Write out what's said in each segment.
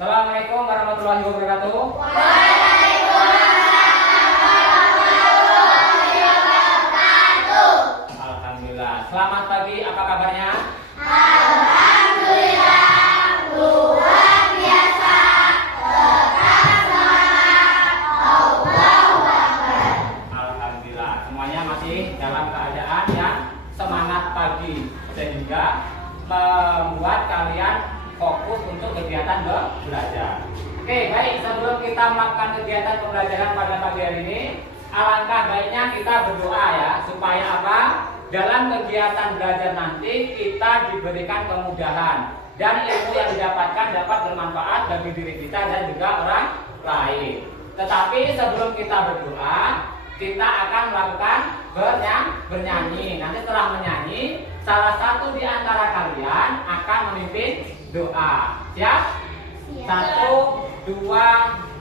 Assalamualaikum warahmatullahi wabarakatuh. Alhamdulillah. Selamat pagi, apa kabarnya? Alhamdulillah, luar biasa. Tetap semangat. Allahu Akbar. Alhamdulillah. Semuanya masih dalam keadaan yang semangat pagi, sehingga membuat kalian fokus untuk kegiatan belajar. Oke, baik. Sebelum kita melakukan kegiatan pembelajaran pada pagi hari ini, alangkah baiknya kita berdoa ya, supaya apa? Dalam kegiatan belajar nanti kita diberikan kemudahan dan ilmu yang didapatkan dapat bermanfaat bagi diri kita dan juga orang lain. Tetapi sebelum kita berdoa, kita akan melakukan bernyanyi. Nanti setelah menyanyi, salah satu di antara kalian akan memimpin doa. Siap? Siap. 1, 2,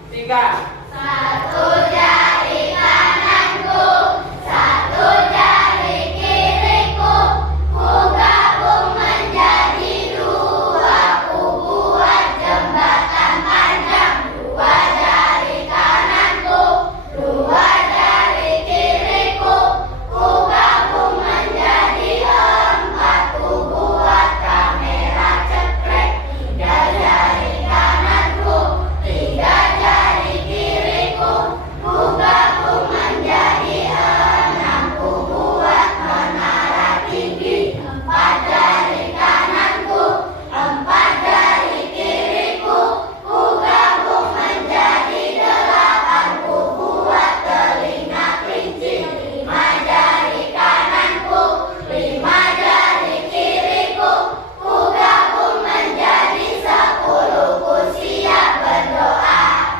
3. Satu jari kananku, satu jari kiriku, ku gabung menjadi dua, ku buat jembatan panjang. Dua jari kananku, dua jari kiriku, ku gabung menjadi empat, ku buat kamera cekrek. Tiga jari kananku, tiga jari kiriku, ku gabung menjadi enam, ku buat menara tinggi. Empat jari kananku, empat jari kiriku, ku gabung menjadi delapan, ku buat telinga kelinci. Lima jari kananku, lima jari kiriku, ku gabung menjadi 10, ku siap berdoa.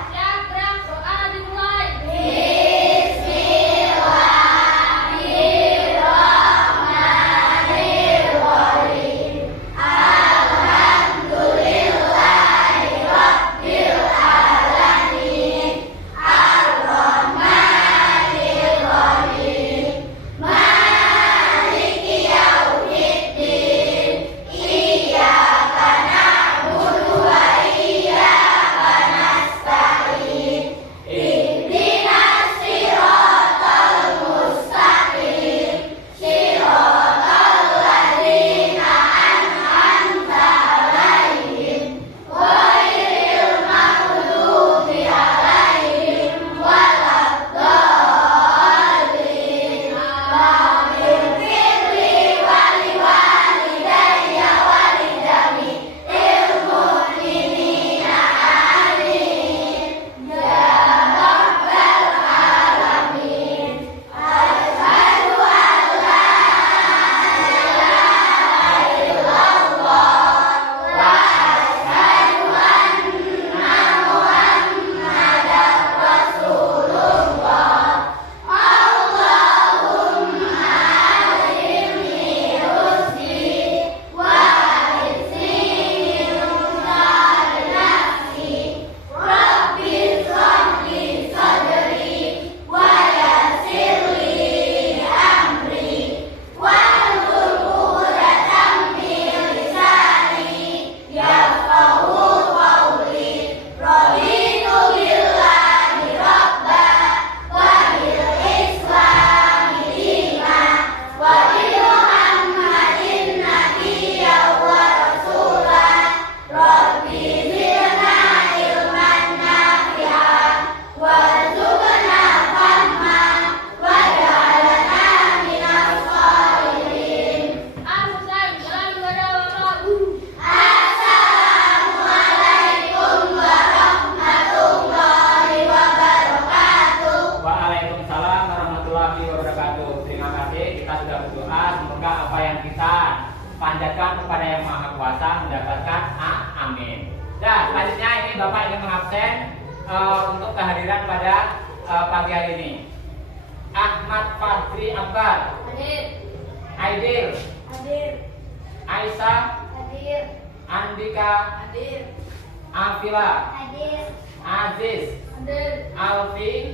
Siap, gerak, doa dimulai. Bismillahirrahmanirrahim. Alhamdulillahi Rabbil Alamin. Ar-Rahmanir-Rahim. Maliki Yaumiddin. Iyyaka na'budu wa iyyaka nasta'in. Ihdinas siratal mustaqim. Siratal ladzina an'amta 'alaihim ghairil maghdubi 'alaihim waladdallin. Rabbil firli wali walidayya walidayil mu'minina amin. Ya Rabbal alamin. Asyhadu an la ilaha illallah wa asyhadu anna Muhammadar Rasulullah. Allahumma alimni rusdi wa rizqni nusar nafsi. Rabbi shrahli sadri wa yassirli amri wahlul 'uqdatam min lisani yafqahu qawli. Raditu billahi rabba wa bil islami dinan wa bi Muhammadin nabiyya wa rasulan. Rabbi zidna ilman nafi'an warzuqna fahman waj'alna minas sholihin. Al-Husain, jalan kepada Bapak. Assalamualaikum warahmatullahi wabarakatuh. Waalaikumsalam warahmatullahi wabarakatuh. Terima kasih, kita sudah berdoa. Semoga apa yang kita panjatkan kepada Yang Maha Kuasa mendapatkan amin. Nah, selanjutnya ini Bapak ingin mengabsen untuk kehadiran pada pagi hari ini. Ahmad Fahri Akbar, Hadir. Aidil, Hadir. Aisyah, Hadir. Andika, Hadir. Afila, Hadir. Aziz, Hadir. Alfi,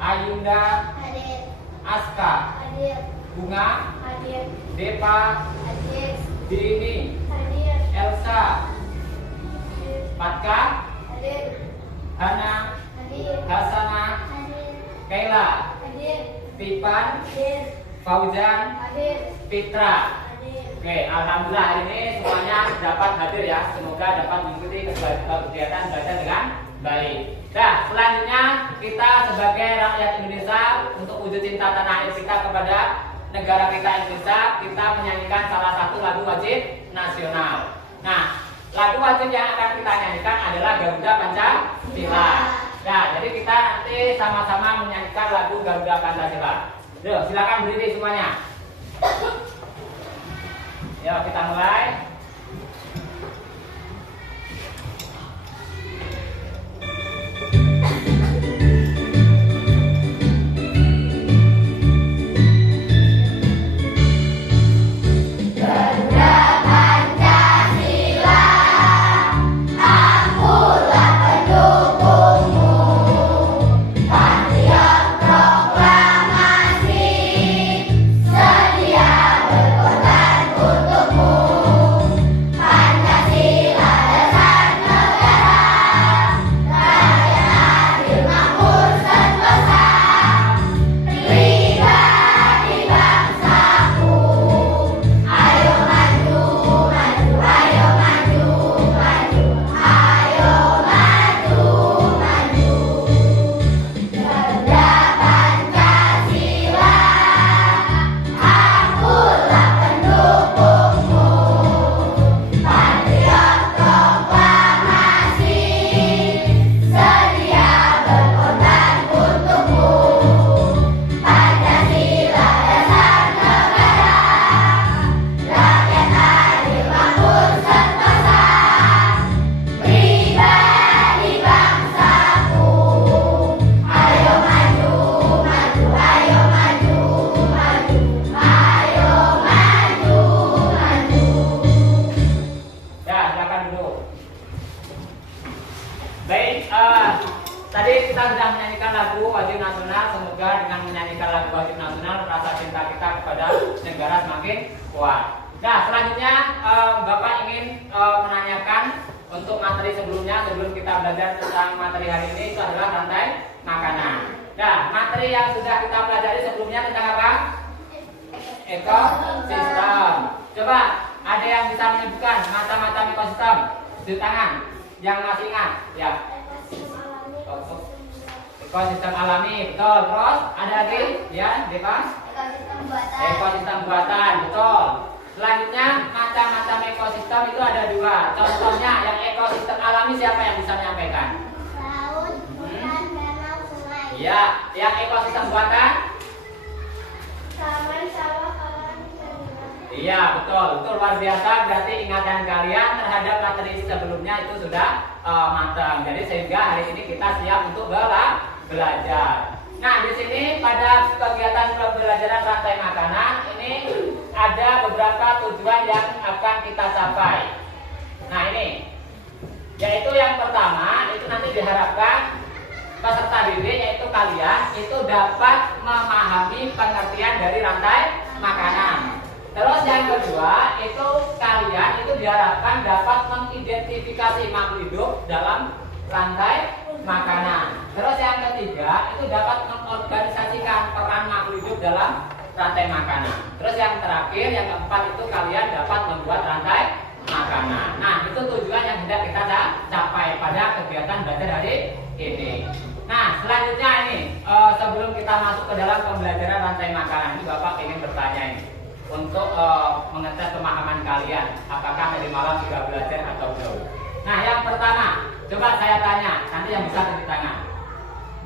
Ayunda, Hadir. Aska, Hadir. Bunga, Hadir. Depa, Hadir. Dini, Hadir. Elsa, Patka, Hana, Hadir. Hasanah, Hadir. Kaila, Hadir. Tipan, Hadir. Fauzan, Hadir. Fitra. Hadir. Oke, alhamdulillah hari ini semuanya dapat hadir ya. Semoga dapat mengikuti kegiatan belajar dengan baik. Nah, selanjutnya kita sebagai rakyat Indonesia untuk wujud cinta tanah air kita kepada negara kita Indonesia, kita menyanyikan salah satu lagu wajib nasional. Nah, lagu wajib yang akan kita nyanyikan adalah Garuda Pancasila. Nah, jadi kita nanti sama-sama menyanyikan lagu Garuda Pancasila. Yuk, silakan berdiri semuanya. Yuk, kita mulai. Tadi kita sudah menyanyikan lagu wajib nasional. Semoga dengan menyanyikan lagu wajib nasional rasa cinta kita kepada negara semakin kuat. Nah, selanjutnya Bapak ingin menanyakan untuk materi sebelumnya, sebelum kita belajar tentang materi hari ini, itu adalah rantai makanan. Nah, materi yang sudah kita pelajari sebelumnya tentang apa? Ekosistem. Coba ada yang bisa menyebutkan macam-macam ekosistem? Di tangan yang masih ingat, ya. Ekosistem alami, betul. Terus ada lagi, ya, Depa? Ekosistem buatan. Ekosistem buatan, betul. Selanjutnya macam-macam ekosistem itu ada dua. Contohnya yang ekosistem alami siapa yang bisa menyampaikan? Laut, hutan, danau, sungai. Ya, yang ekosistem buatan? Taman, sawah, kolam, dan Iya, betul. Betul, luar biasa. Berarti ingatan kalian terhadap materi sebelumnya itu sudah matang. Jadi sehingga hari ini kita siap untuk belajar. Nah, di sini pada kegiatan pembelajaran rantai makanan ini ada beberapa tujuan yang akan kita capai. Nah, ini yaitu yang pertama itu nanti diharapkan peserta didik yaitu kalian itu dapat memahami pengertian dari rantai makanan. Terus yang kedua itu kalian itu diharapkan dapat mengidentifikasi makhluk hidup dalam rantai makanan. Terus yang ketiga itu dapat mengorganisasikan peran makhluk hidup dalam rantai makanan. Terus yang terakhir yang keempat itu kalian dapat membuat rantai makanan. Nah, itu tujuan yang hendak kita capai pada kegiatan belajar hari ini. Nah, selanjutnya ini sebelum kita masuk ke dalam pembelajaran rantai makanan, ini Bapak ingin bertanya ini untuk mengetes pemahaman kalian, apakah tadi malam sudah belajar atau belum. Nah, yang pertama, coba saya tanya, nanti yang bisa tepuk tangan.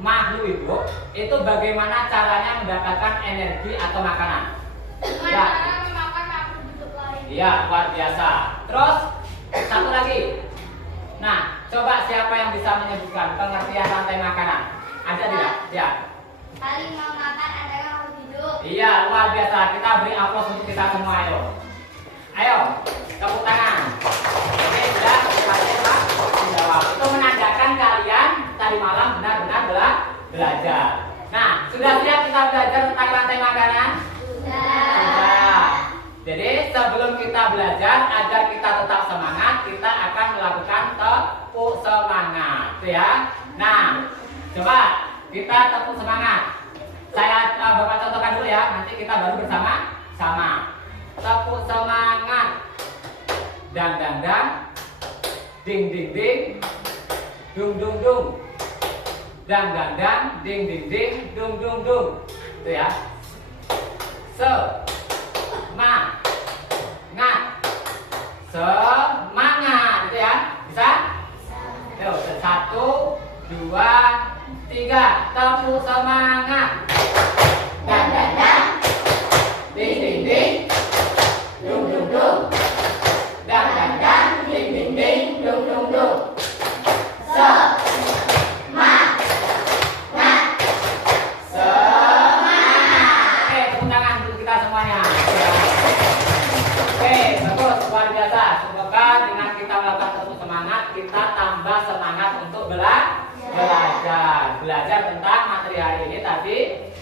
Makhluk hidup itu bagaimana caranya mendapatkan energi atau makanan? Ya. Memakan makhluk hidup lain. Iya, luar biasa. Terus satu lagi. Nah, coba siapa yang bisa menyebutkan pengertian rantai makanan? Ada tidak? Ya. saling memakan adalah makhluk hidup. Iya, luar biasa. Kita beri aplaus untuk kita semua, ayo. Ayo, tepuk tangan. Oke, sudah Pak menjawab. Itu menandakan kalian tadi malam benar-benar belajar. Nah, sudah siap kita belajar tentang rantai makanan? Sudah. Jadi sebelum kita belajar, agar kita tetap semangat, kita akan melakukan tepuk semangat. Tuh ya. Nah, coba kita tepuk semangat. Saya Bapak contohkan dulu ya, nanti kita baru bersama-sama. Tepuk semangat. Dang dang dang. Ding ding ding. Dung dung dung. Dang dang dang. Ding ding ding. Dung dung dung. Tuh ya. Semangat. Semangat. Itu ya. Bisa? Yuk, 1, 2, 3. Tepuk semangat. Dan dan dan. Ding ding ding. Dung dung dung. Dan dan dan. Ding ding ding. Dung dung dung. Semangat. Oke, tepuk tangan untuk kita semuanya. Oke, bagus, luar biasa. Semoga dengan kita melakukan tepuk semangat, kita tambah semangat untuk belajar tentang materi hari ini tadi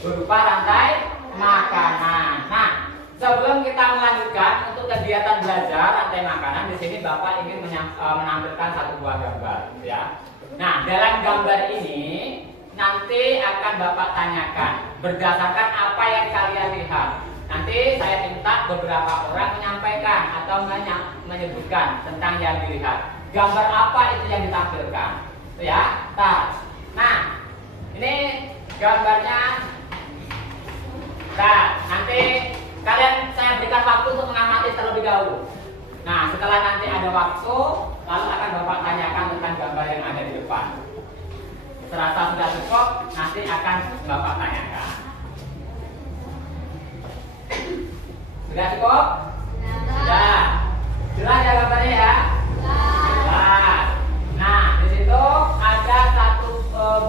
berupa rantai makanan. Nah, sebelum kita melanjutkan untuk kegiatan belajar rantai makanan, di sini Bapak ingin menampilkan satu buah gambar, ya. Nah, dalam gambar ini nanti akan Bapak tanyakan berdasarkan apa yang kalian lihat. Nanti saya minta beberapa orang menyampaikan atau menyebutkan tentang yang dilihat. Gambar apa itu yang ditampilkan, ya. Nah, ini gambarnya. Nah, nanti kalian saya berikan waktu untuk mengamati terlebih dahulu. Nah, setelah nanti ada waktu, lalu akan Bapak tanyakan tentang gambar yang ada di depan. Serasa sudah cukup, nanti akan Bapak tanyakan. Sudah cukup? Sudah. Jelas ya gambarnya ya? Jelas. Nah, di situ ada satu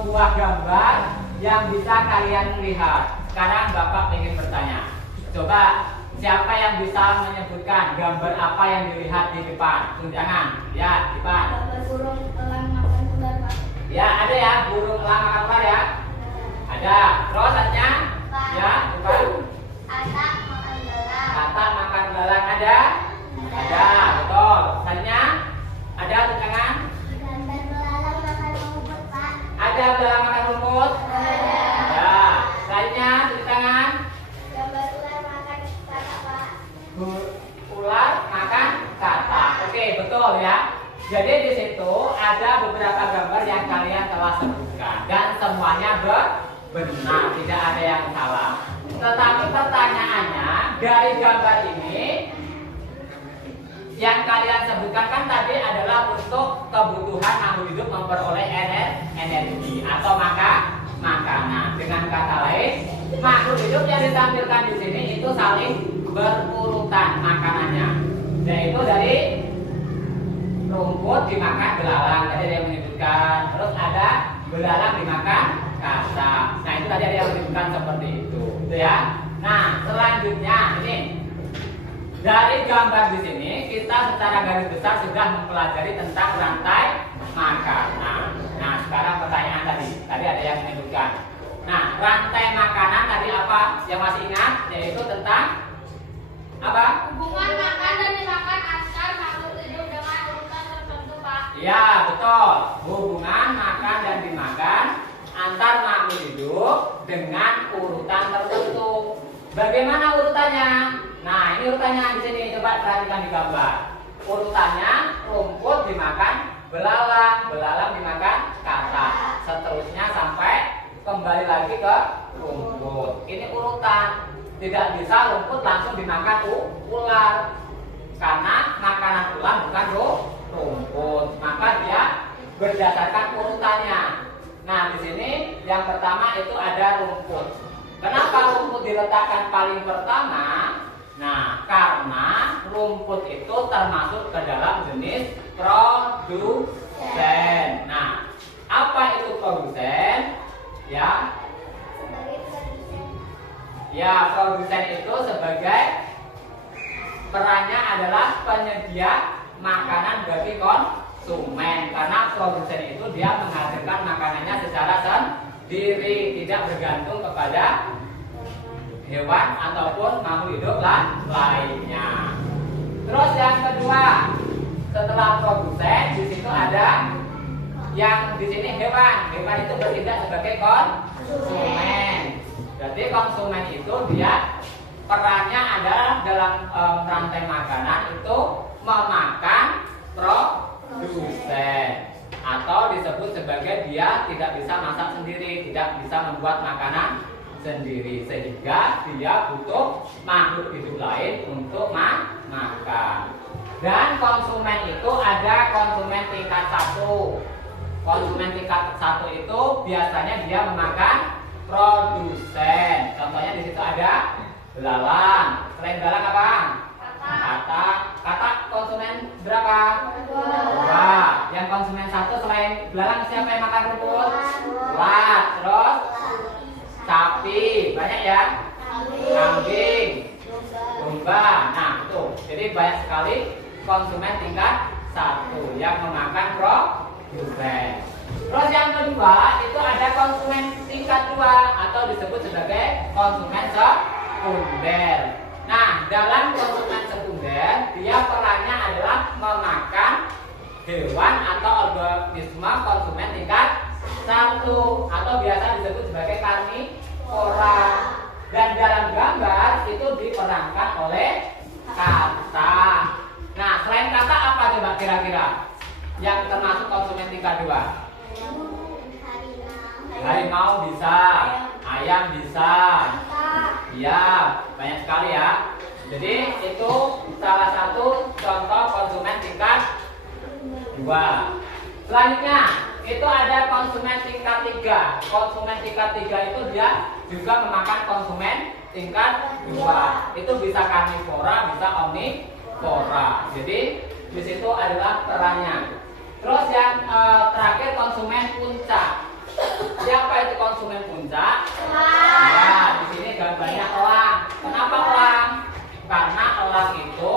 buah gambar yang bisa kalian lihat. Sekarang Bapak ingin bertanya. Coba siapa yang bisa menyebutkan gambar apa yang dilihat di depan? Tunjangan. Ya, depan. Gambar burung elang makan ular, Pak. Ya, ada ya, burung elang makan ular ya. Ada. Terus selanjutnya? Ya, depan. Anak makan belalang. Katak makan belalang ada? Ada, betul. Selanjutnya? Ada tunjangan? Gambar belalang makan rumput, Pak. Ada belalang makan rumput? Ada. Selanjutnya, tunjuk tangan. Gambar ular makan katak, Pak. Ular makan katak. Oke, betul ya. Jadi di situ ada beberapa gambar yang kalian telah sebutkan dan semuanya benar, tidak ada yang salah. Tetapi pertanyaannya, dari gambar ini yang kalian sebutkan kan tadi adalah untuk kebutuhan makhluk hidup memperoleh energi atau makanan. Dengan kata lain, makhluk hidup yang ditampilkan di sini itu saling berurutan makanannya, yaitu dari rumput dimakan belalang, tadi ada yang menyebutkan. Terus ada belalang dimakan katak. Nah, itu tadi ada yang menyebutkan seperti itu, gitu ya. Nah, selanjutnya ini dari gambar di sini kita secara garis besar sudah mempelajari tentang rantai makanan. Nah, sekarang pertanyaan tadi ada yang menyebutkan. Nah, rantai makanan tadi apa? Yang masih ingat? Yaitu tentang apa? Hubungan makan dan dimakan antar makhluk hidup dengan urutan tertentu, Pak. Ya, betul. Hubungan makan dan dimakan antar makhluk hidup dengan urutan tertentu. Bagaimana urutannya? Nah, ini urutannya di sini. Coba perhatikan di gambar. Urutannya rumput dimakan belalang, belalang dimakan katak. Seterusnya sampai kembali lagi ke rumput. Ini urutan. Tidak bisa rumput langsung dimakan ular. Karena makanan ular bukan rumput. Maka dia berdasarkan urutannya. Nah, di sini yang pertama itu ada rumput. Kenapa rumput diletakkan paling pertama? Nah, karena rumput itu termasuk ke dalam jenis produsen. Nah, apa itu produsen? Ya, Sebagai produsen. ya, produsen itu sebagai perannya adalah penyedia makanan bagi konsumen. Karena produsen itu dia menghasilkan makanannya secara sendiri, tidak bergantung kepada hewan ataupun makhluk hidup lainnya. Terus yang kedua, setelah produsen di situ ada Yang di sini hewan. Hewan itu bertindak sebagai konsumen. Jadi konsumen itu dia perannya adalah dalam rantai makanan itu memakan produsen, atau disebut sebagai dia tidak bisa masak sendiri, tidak bisa membuat makanan sendiri, sehingga dia butuh makhluk hidup lain untuk makan. Dan konsumen itu ada konsumen tingkat 1. Konsumen tingkat 1 itu biasanya dia memakan produsen. Contohnya di situ ada belalang. Selain belalang apa? Kata konsumen berapa? 2. Yang konsumen 1 selain belalang siapa yang makan rumput? Ulat. Terus sapi, banyak ya? Kambing, domba. Nah, itu. Jadi banyak sekali konsumen tingkat 1 yang memakan produsen. Terus yang kedua itu ada konsumen tingkat 2 atau disebut sebagai konsumen sekunder. Nah, dalam konsumen sekunder dia perannya adalah memakan hewan atau organisme konsumen tingkat 1 atau biasa disebut sebagai karnivora. Dan dalam gambar itu diperankan oleh kata. Nah, selain kata apa coba kira-kira yang termasuk konsumen tingkat 2? Harimau bisa, ayam bisa. Iya, banyak sekali ya. Jadi itu salah satu contoh konsumen tingkat 2. Selanjutnya itu ada konsumen tingkat 3. Konsumen tingkat 3 itu dia juga memakan konsumen tingkat 2. Itu bisa karnivora, bisa omnivora. Jadi di situ adalah perannya. Terus yang terakhir konsumen puncak. Siapa itu konsumen puncak? Nah, di sini gambarnya elang. Kenapa elang? Karena elang itu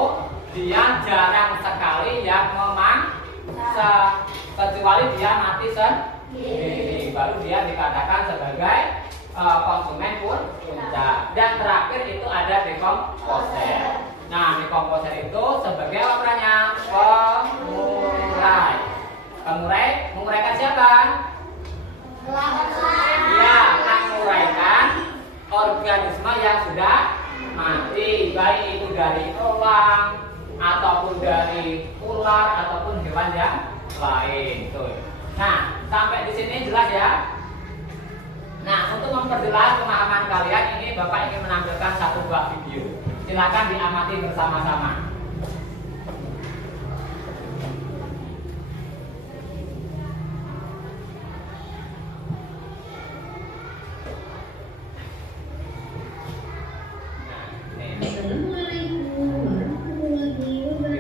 dia jarang sekali yang memangsa, kecuali dia mati sendiri, baru dia dikatakan sebagai konsumen puncak. Dan terakhir itu ada dekomposer. Nah, dekomposer itu sebagai apa perannya? Pengurai. Menguraikan siapa? Ya, menguraikan organisme yang sudah mati, baik itu dari elang ataupun dari ular ataupun hewan yang lain. Tuh. Nah, sampai di sini jelas ya. Nah, untuk memperjelas pemahaman kalian ini Bapak ingin menampilkan satu buah video. Silakan diamati bersama-sama.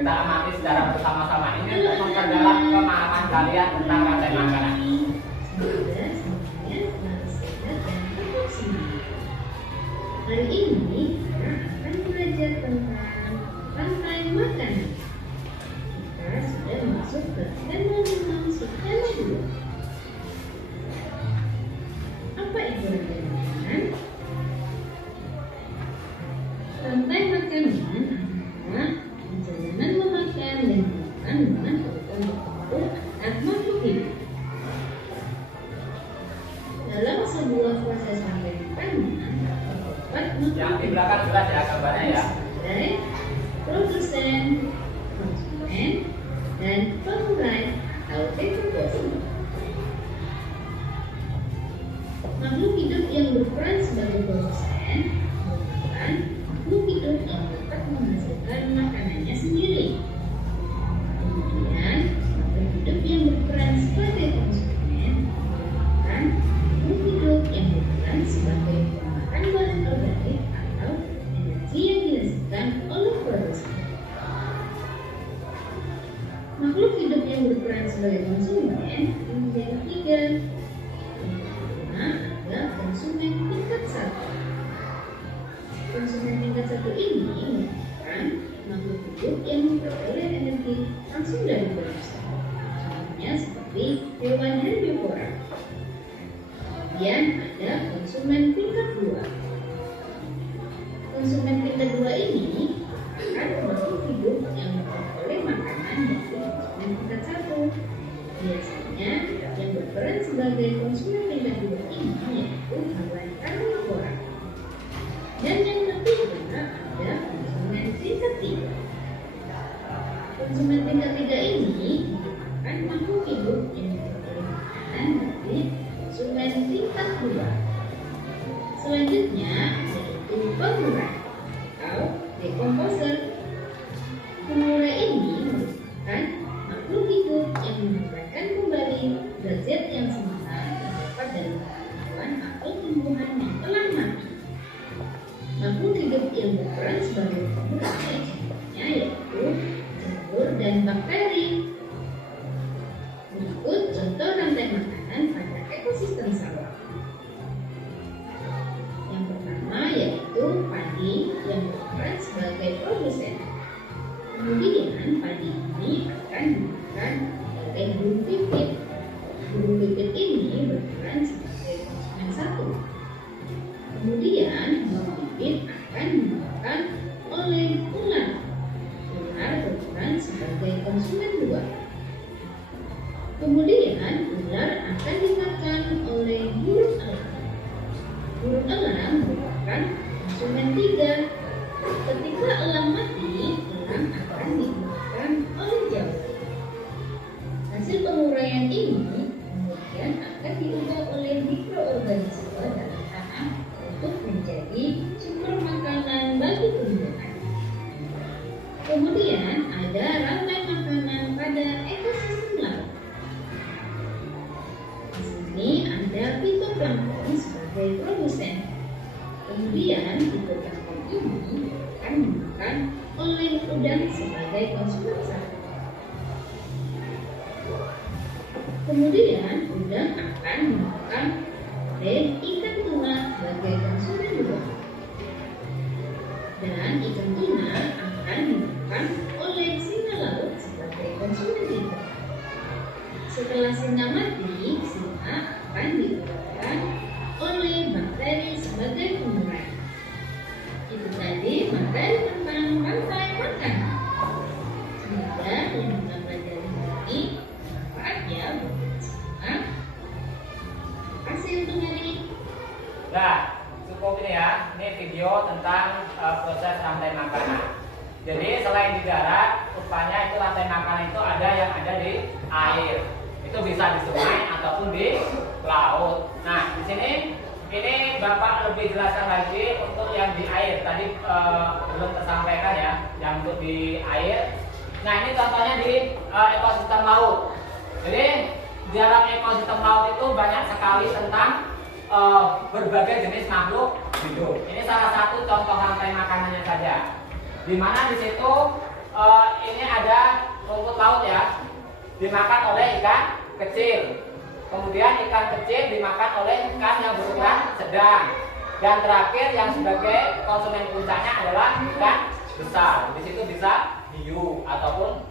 Kita amati secara bersama-sama ini untuk memperdalam pemahaman kalian tentang rantai makanan. Hari ini kita akan belajar tentang rantai makanan. Kita sudah masuk ke tema 5 subtema 2. Apa itu rantai makanan? Rantai makanan adalah perjalanan memakan dan memakan dengan kebutuhan tertentu antar makhluk hidup. Dalam sebuah proses rantai makanan, Yang di belakang jelas ya gambarnya ya. Produsen, konsumen, dan pengurai atau dekomposer. Makhluk hidup yang berperan sebagai produsen merupakan makhluk hidup yang dapat menghasilkan makanannya sendiri. Kemudian, makhluk hidup yang berperan sebagai konsumen merupakan makhluk hidup yang berperan sebagai pemakan bahan organik atau energi yang dihasilkan oleh produsen. Makhluk hidup yang berperan sebagai konsumen menjadi 3. Yang pertama adalah konsumen tingkat 1. Konsumen tingkat 1 ini merupakan makhluk hidup yang memperoleh energi langsung dari produsen. Contohnya seperti hewan herbivora. Kemudian ada konsumen tingkat 2. Konsumen tingkat 2 ini merupakan makhluk hidup yang memperoleh makanan dari konsumen tingkat 1. Biasanya sebagai konsumen tingkat 2 ini yaitu hewan karnivora. Dan yang ketiga ada konsumen tingkat 3. Konsumen tingkat 3 ini merupakan makhluk hidup yang memperoleh makanan dari konsumen tingkat 2. Selanjutnya yaitu pengurai atau decomposer. Pengurai ini merupakan makhluk hidup yang menguraikan kembali zat yang semula terdapat dalam hewan atau tumbuhan yang telah mati. Makhluk hidup yang berperan sebagai pengurai contohnya yaitu jamur dan bakteri. Berikut contoh rantai makanan pada ekosistem sawah. Yang pertama yaitu padi yang berperan sebagai produsen. Kemudian padi ini akan dimakan oleh burung pipit. Burung pipit ini berperan sebagai konsumen 1. Kemudian burung pipit akan dimakan oleh ular. Ular berperan sebagai konsumen 2. Kemudian ular akan dimakan oleh burung elang. Burung elang merupakan konsumen 3. Ketika elang mati, elang akan dimakan oleh jamur. Hasil penguraian ini kemudian akan diubah oleh mikroorganisme dalam tanah untuk menjadi sumber makanan bagi tumbuhan. Kemudian ada rantai makanan pada ekosistem laut. Di sini ada fitoplankton sebagai produsen. Kemudian fitoplankton ini akan dimakan oleh udang sebagai konsumen 1. Kemudian udang akan dimakan oleh ikan tuna sebagai konsumen 2. Dan ikan tuna akan dimakan oleh singa laut sebagai konsumen 3. Setelah singa mati, singa akan dimakan oleh bakteri sebagai pengurai. Itu tadi materi tentang rantai makanan. Semoga yang kita pelajari ini bermanfaat ya buat kita semua. Terima kasih untuk hari ini. Nah, cukup ini ya. Ini video tentang proses rantai makanan. Jadi selain di darat, rupanya itu rantai makanan itu ada yang ada di air. Itu bisa di sungai ataupun di laut. Nah, di sini ini Bapak lebih jelaskan lagi untuk yang di air. Tadi belum tersampaikan ya, yang untuk di air. Nah, ini contohnya di ekosistem laut. Jadi di dalam ekosistem laut itu banyak sekali tentang berbagai jenis makhluk hidup. Ini salah satu contoh rantai makanannya saja. Di mana di situ ini ada rumput laut ya, dimakan oleh ikan kecil. Kemudian ikan kecil dimakan oleh ikan yang berukuran sedang. Dan terakhir yang sebagai konsumen puncaknya adalah ikan besar. Di situ bisa hiu ataupun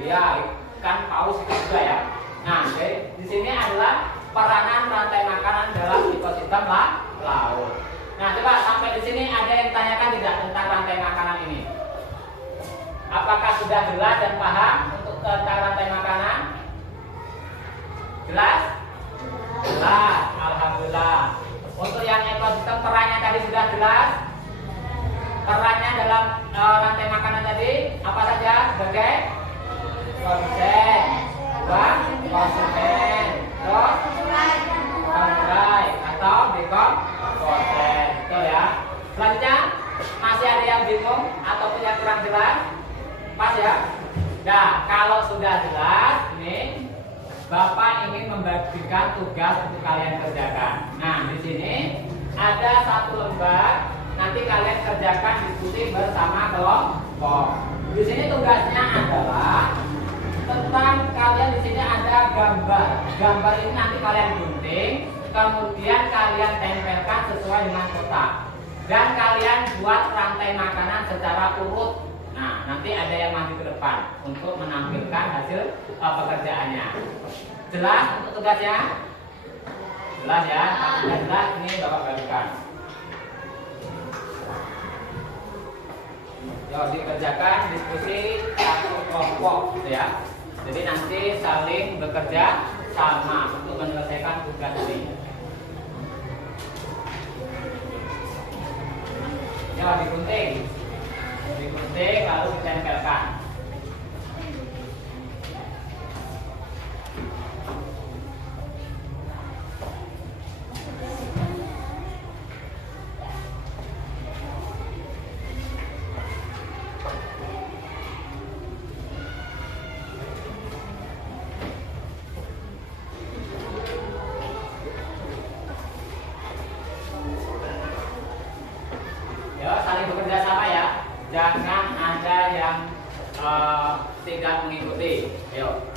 ikan paus itu juga ya. Nah, jadi di sini adalah peranan rantai makanan dalam ekosistem laut. Nah, coba sampai di sini ada yang tanyakan tidak tentang rantai makanan ini? Apakah sudah jelas dan paham untuk tentang rantai makanan? Jelas? Jelas, alhamdulillah. Untuk yang ekosistem perannya tadi sudah jelas. Perannya dalam rantai makanan tadi apa saja? Sebagai produsen, konsumen, terus pengurai atau decomposer. Betul ya. Selanjutnya masih ada yang bingung ataupun yang kurang jelas? Pas ya? Nah, kalau sudah jelas ini Bapak ingin membagikan tugas untuk kalian kerjakan. Nah, di sini ada satu lembar. Nanti kalian kerjakan diskusi bersama kelompok. Di sini tugasnya adalah tentang kalian di sini ada gambar. Gambar ini nanti kalian gunting, kemudian kalian tempelkan sesuai dengan kotak. Dan kalian buat rantai makanan secara urut. Nah, nanti ada yang maju ke depan untuk menampilkan hasil pekerjaannya. Jelas untuk tugasnya? Jelas ya? Kalau sudah jelas, ini Bapak bagikan. Yuk, dikerjakan diskusi satu kelompok ya. Jadi nanti saling bekerja sama untuk menyelesaikan tugas ini. Ya, digunting lalu ditempelkan. Ya, saling bekerja sama ya. Jangan ada yang tidak mengikuti. Ayo,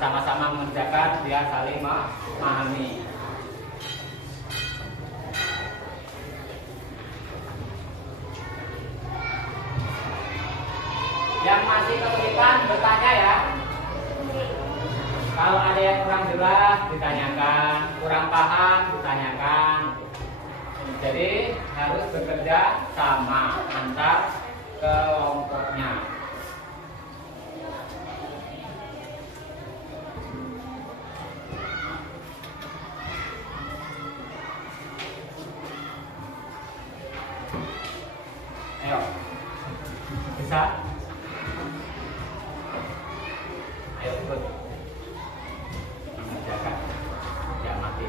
sama-sama mengerjakan biar saling memahami. Yang masih kesulitan bertanya ya. Kalau ada yang kurang jelas ditanyakan, kurang paham ditanyakan. Jadi harus bekerja sama antar kelompoknya. Ayo, bisa? Ayo ikut mengerjakan. Jangan mati.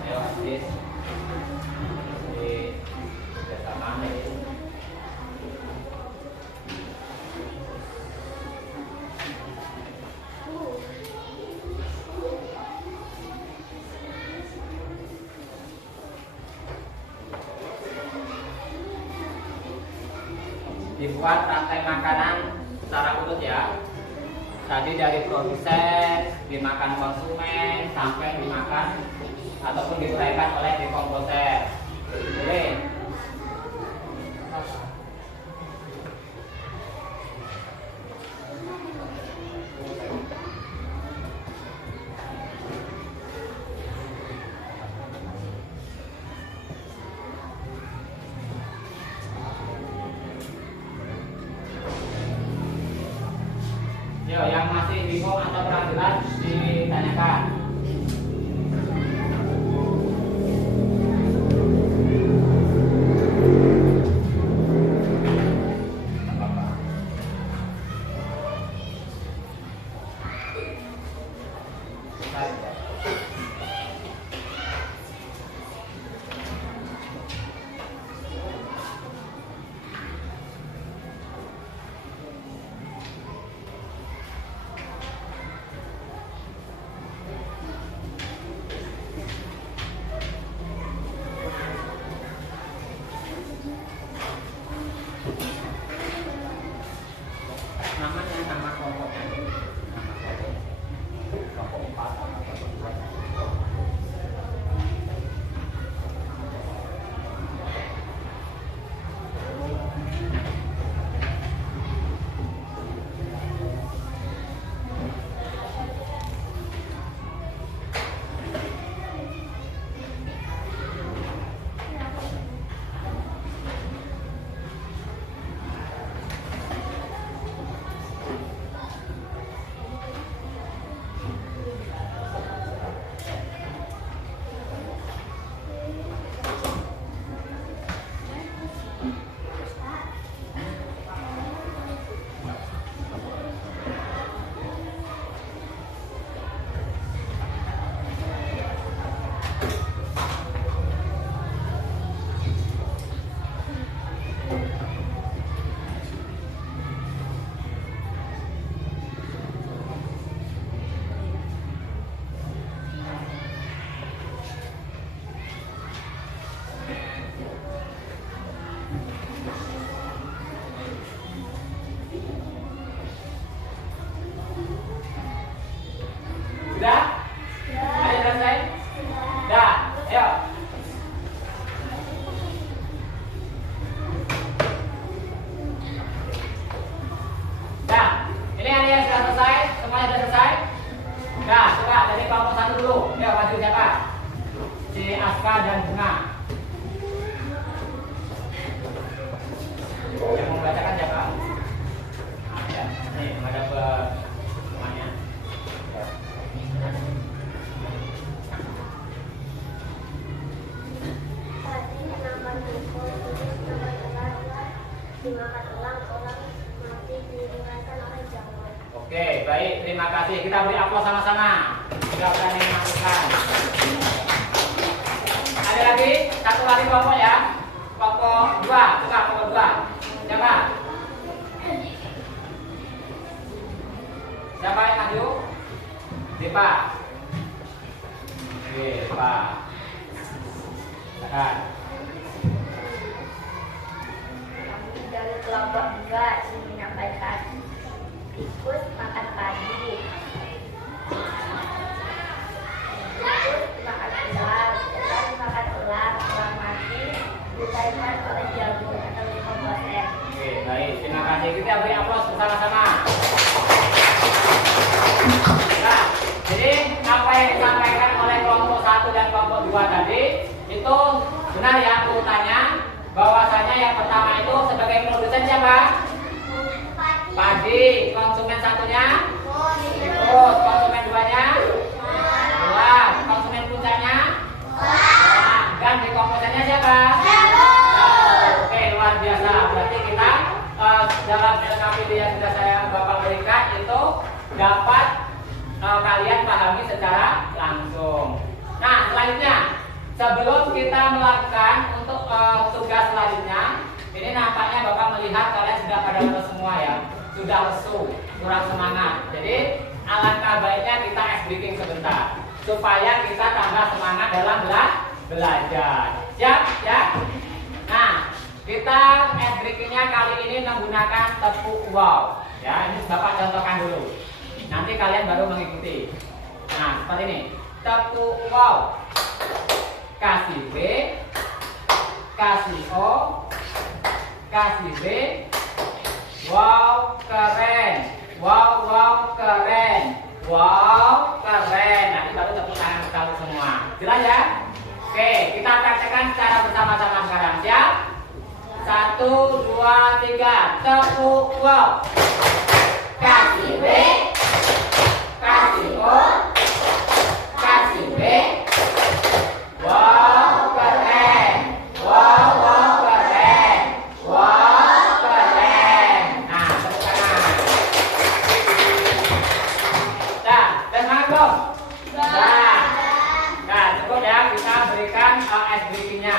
Ayo Aziz, kerja sama nih. Dibuat rantai makanan secara urut ya. Tadi dari produsen, dimakan konsumen, sampai dimakan ataupun diuraikan oleh dekomposer. Boleh. Yo, yang masih bingung atau kurang jelas ditanyakan. dimakan orang mati dimakan oleh jamur. Oke, baik, terima kasih. Kita beri aplaus sama-sama. Sudah berani melakukan. Ada lagi? Satu lagi kelompok ya. Kelompok 2, buka kelompok 2. Siapa? Siapa yang maju? Depa. Depa. Silakan. Kami dari kelompok 2 ingin menyampaikan tikus makan padi, tikus makan ular, setan makan ular, orang mati dimakan oleh jamur atau dikomposes. Oke, baik. Terima kasih. Kita beri aplaus bersama-sama. Nah, jadi apa yang disampaikan oleh kelompok 1 dan kelompok 2 tadi itu benar ya urutannya. Bahwasanya yang pertama itu sebagai produsen siapa? Padi. Konsumen satunya? Tikus. Konsumen 2-nya? Ular. Konsumen puncaknya? Dan dekomposannya siapa? Oke, luar biasa. Berarti kita dalam LKPD yang sudah saya Bapak berikan itu dapat kalian pahami secara langsung. Nah, selanjutnya sebelum kita melakukan untuk tugas selanjutnya, ini nampaknya Bapak melihat kalian sudah pada lesu semua ya, sudah lesu, kurang semangat. Jadi alangkah baiknya kita ice breaking sebentar supaya kita tambah semangat dalam belajar. Siap ya? Nah, kita ice breakingnya kali ini menggunakan tepuk wow. Ya, ini Bapak contohkan dulu. Nanti kalian baru mengikuti. Nah, seperti ini. Tepuk wow. Kasih B, kasih O, kasih B. Wow, keren. Wow, wow, keren. Wow, keren. Nanti baru tepuk tangan sekali semua. Jelas ya? Oke, kita praktekkan secara bersama-sama sekarang. Siap? 1, 2, 3. Tepuk wow. Kasih B, kasih O, kasih B. Wow, keren. Wow, wow, keren. Wow, keren. Nah, tepuk tangan. Nah, dan belum? Nah, cukup ya, kita berikan ice breaking-nya.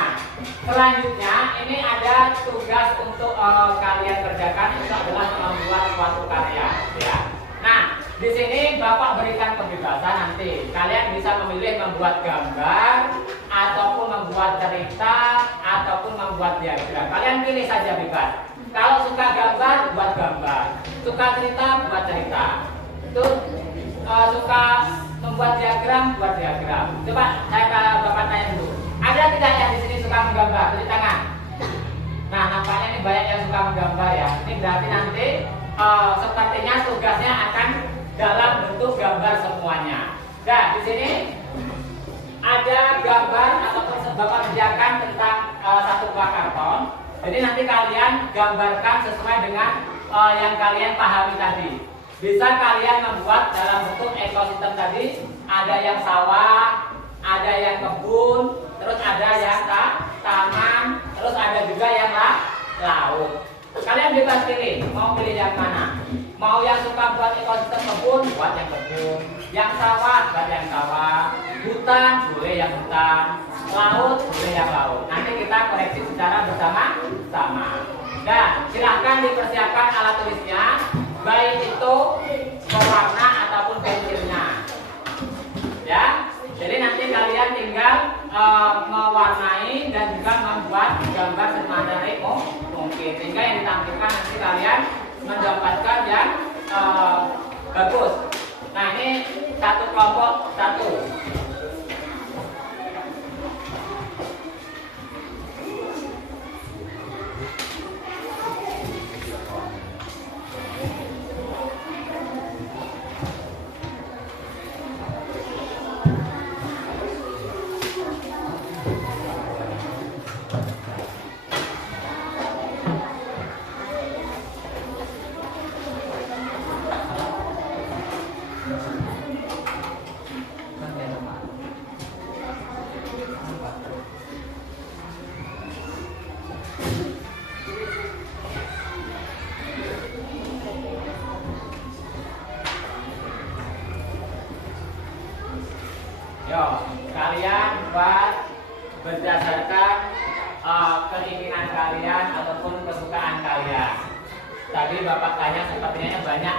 Selanjutnya, ini ada tugas untuk kalian kerjakan, itu adalah membuat suatu karya, ya. Nah, di sini Bapak berikan kebebasan nanti. Kalian bisa memilih membuat gambar, ataupun membuat cerita, ataupun membuat diagram. Kalian pilih saja bebas. Kalau suka gambar, buat gambar. Suka cerita, buat cerita. Itu suka membuat diagram, buat diagram. Coba saya ke Bapak tanya dulu. Ada tidak yang di sini suka menggambar? Tulis tangan. Nah, nampaknya ini banyak yang suka menggambar ya. Ini berarti nanti sepertinya tugasnya akan dalam bentuk gambar semuanya. Nah, di sini ada gambar ataupun Bapak sediakan tentang satu buah karton. Jadi nanti kalian gambarkan sesuai dengan yang kalian pahami tadi. Bisa kalian membuat dalam bentuk ekosistem tadi. Ada yang sawah, ada yang kebun, terus ada yang taman, terus ada juga yang laut. Kalian bebas pilih, mau pilih yang mana? Mau yang suka buat ekosistem kebun, buat yang kebun. Yang sawah, buat yang sawah. Hutan, boleh yang hutan. Laut, boleh yang laut. Nanti kita koreksi secara bersama-sama. Dan silahkan dipersiapkan alat tulisnya, baik itu pewarna ataupun pensilnya. Ya, jadi nanti kalian tinggal mewarnai dan juga membuat gambar semenarik mungkin, sehingga yang ditampilkan nanti kalian mendapatkan yang bagus. Nah, ini satu kelompok satu. keinginan kalian ataupun kesukaan kalian. Tadi Bapak tanya sepertinya banyak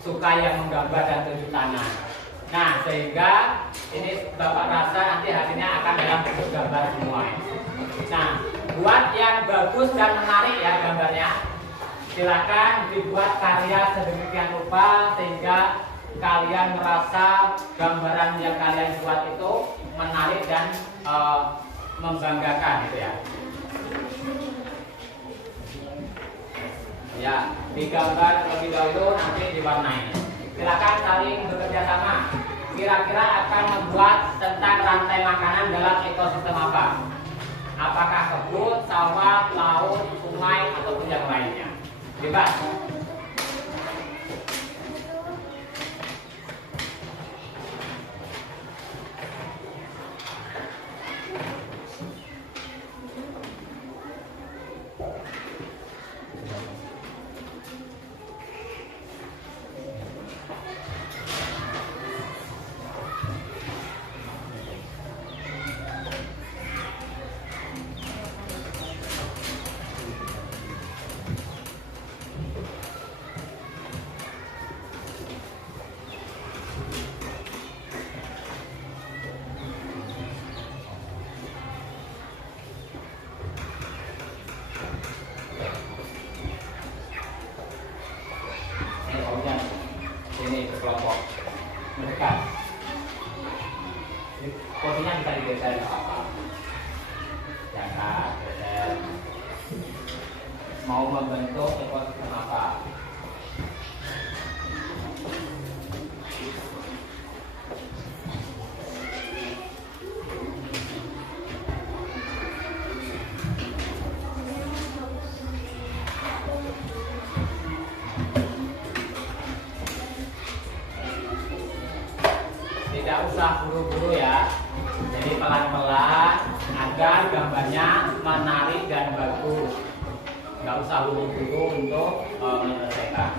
suka yang menggambar dan tunjuk tangan. Nah, sehingga ini Bapak rasa nanti hasilnya akan dalam bentuk gambar semua. Nah, buat yang bagus dan menarik ya gambarnya, silakan dibuat karya sedemikian rupa sehingga kalian merasa gambaran yang kalian buat itu menarik dan membanggakan gitu ya. Ya, digambar terlebih dahulu nanti diwarnai. Silakan saling bekerja sama. Kira-kira akan membuat tentang rantai makanan dalam ekosistem apa? Apakah kebun, sawah, laut, sungai ataupun yang lainnya? Bebas. Ini kelompok mendekat. Posisinya bisa digeser nggak apa-apa. Ya kan, geser. Mau membentuk ekosistem apa? Tidak usah buru-buru ya, jadi pelan-pelan agar gambarnya menarik dan bagus. Nggak usah buru-buru untuk menyelesaikan.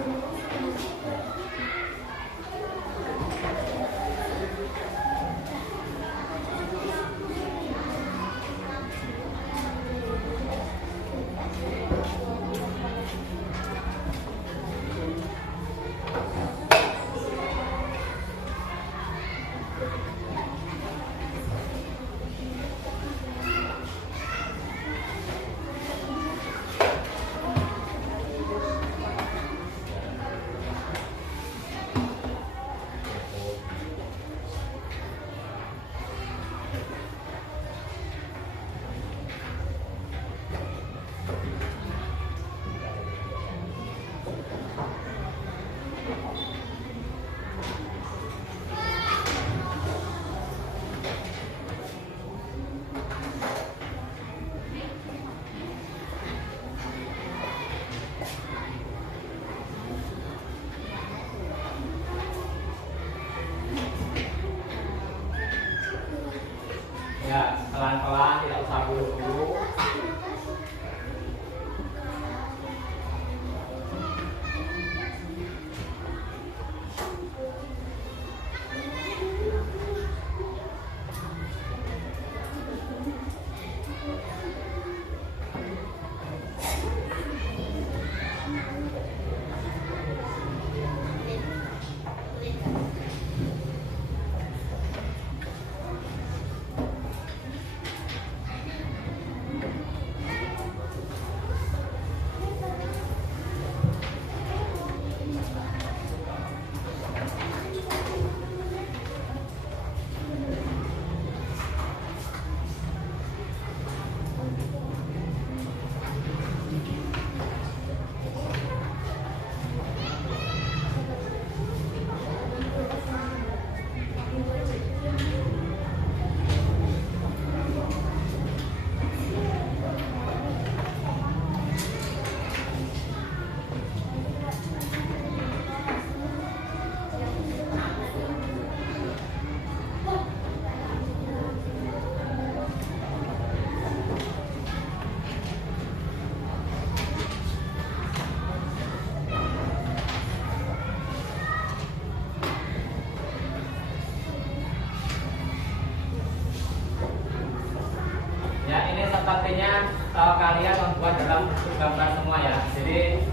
nantinya kalian membuat dalam bentuk gambar semua ya. Jadi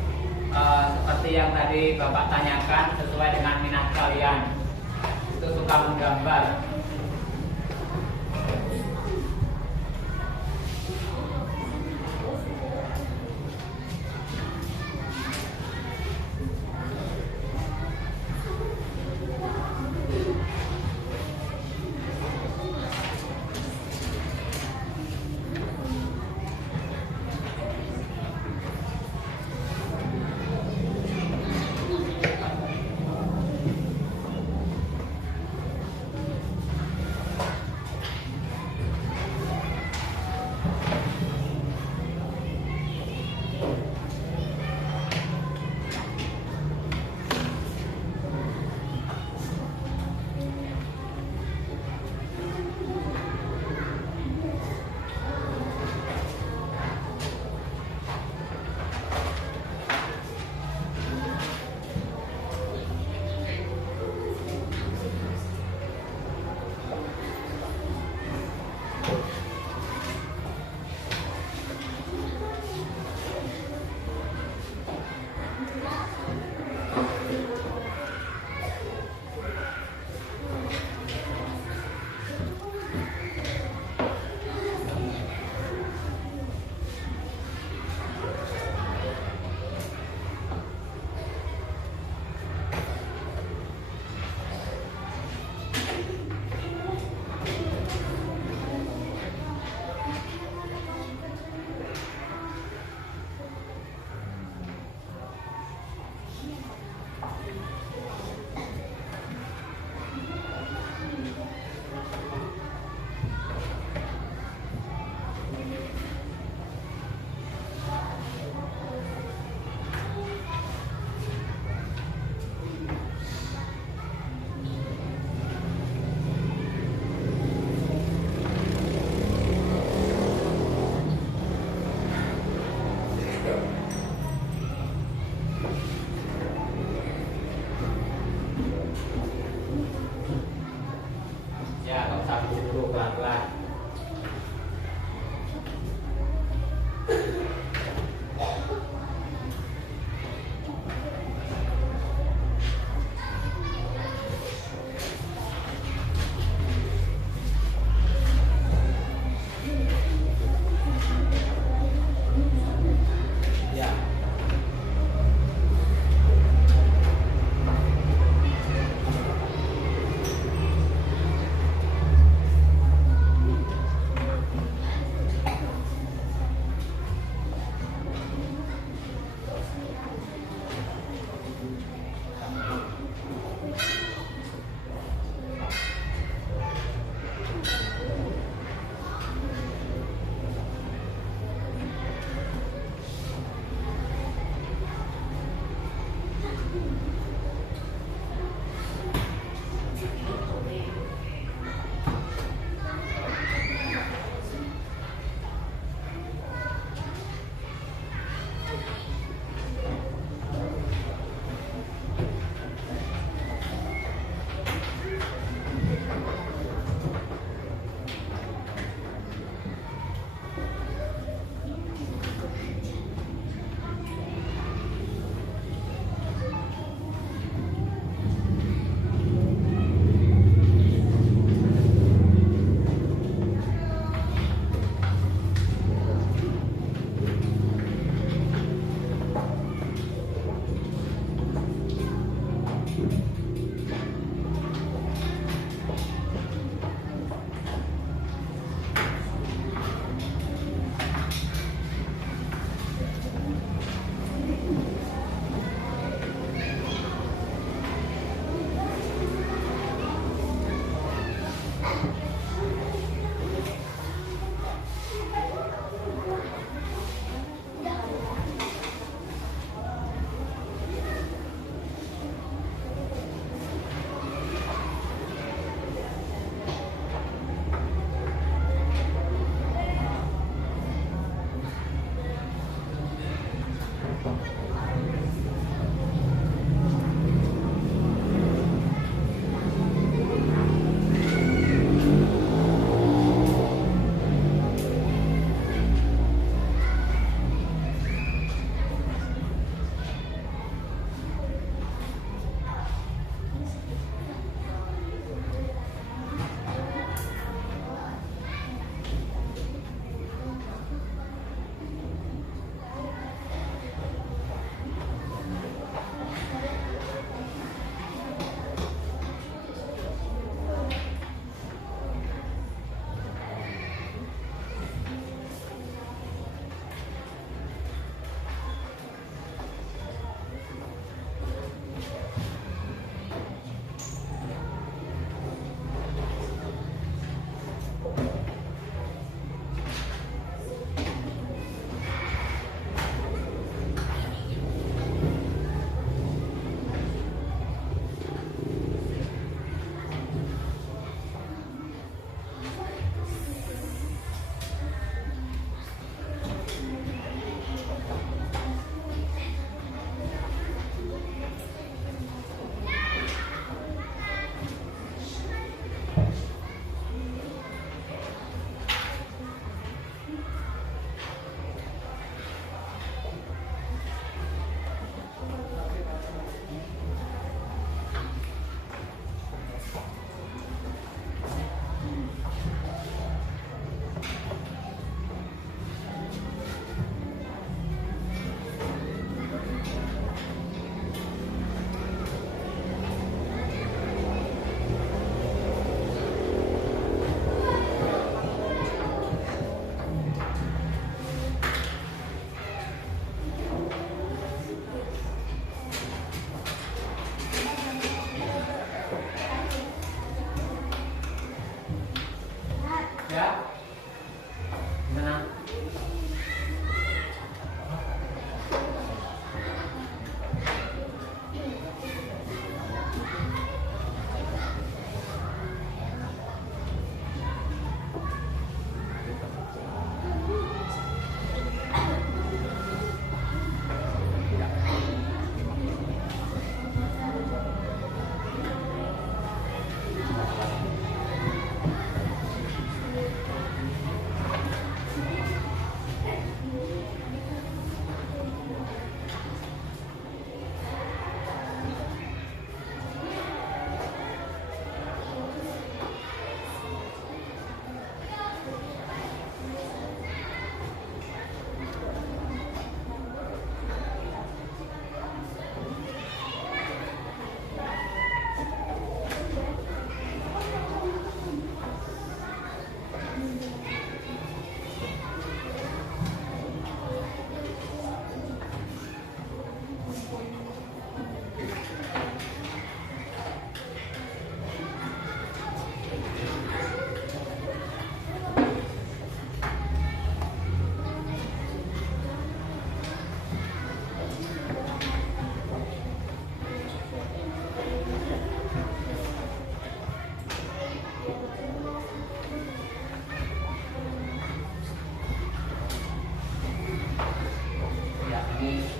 seperti yang tadi Bapak tanyakan, sesuai dengan minat kalian, itu suka menggambar.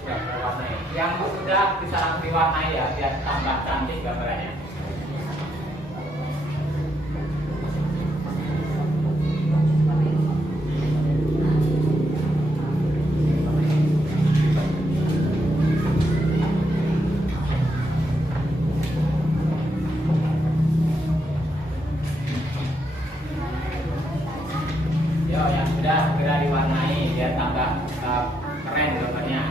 sudah terwarnai. Yang Bu sudah bisa diwarnai ya, biar tambah cantik gambarnya. Yo, yang sudah segera diwarnai biar tambah keren gambarnya.